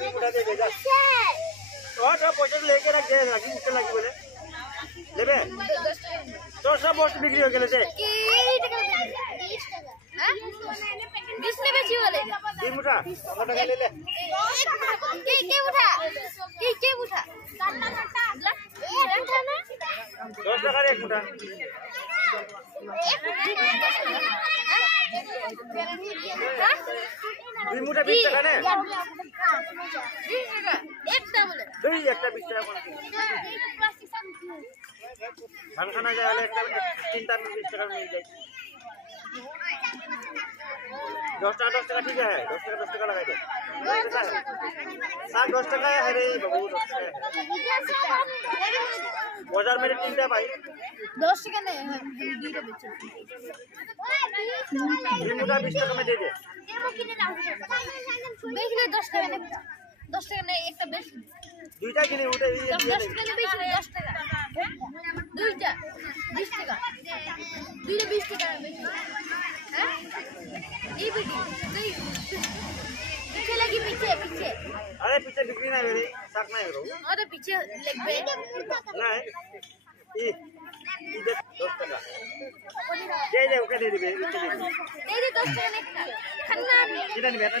2 मुठा दे दे जा और सब पैसा लेके रख दे लगी मुझे लगी बोले लेबे 10 सब पोस्ट बिक्री हो गेले से की टाका 20 टाका हां 20 ने बेची वाले 2 मुठा 15 টাকা ले ले के उठा के उठा काटना काटना ए रखा ना 10 টাকা रे 1 मुठा 2 मुठा 20 টাকা ने 20 টাকা একটা বলে দুই একটা 20 টাকা কোন খান খানা যায় হলে একটা তিনটা 20 টাকা মিল যায় 10 টাকা ठीक है 10 টাকা लगाई दे 10 টাকা है रे बाबू 10 टाका बाजार में तीनटा भाई 10 টাকা नहीं दीटा बेचो 2 मुठा 20 টাকা में दे दे बेचले 10 টাকা একটা 10 টাকা नहीं একটা बेच দুইটা কিনে উঠে 10 টাকা বেচলে 10 টাকা দুইটা 20 টাকা দুইটা 20 টাকা বেচলে हैं ये बेटी नहीं पीछे लगी पीछे अरे पीछे बिक्री ना मेरी साक ना करो अरे पीछे लग गए ना ई 10 টাকা दे दे ओके दे दे 10 टाका नहीं खाना कितना नहीं बेटा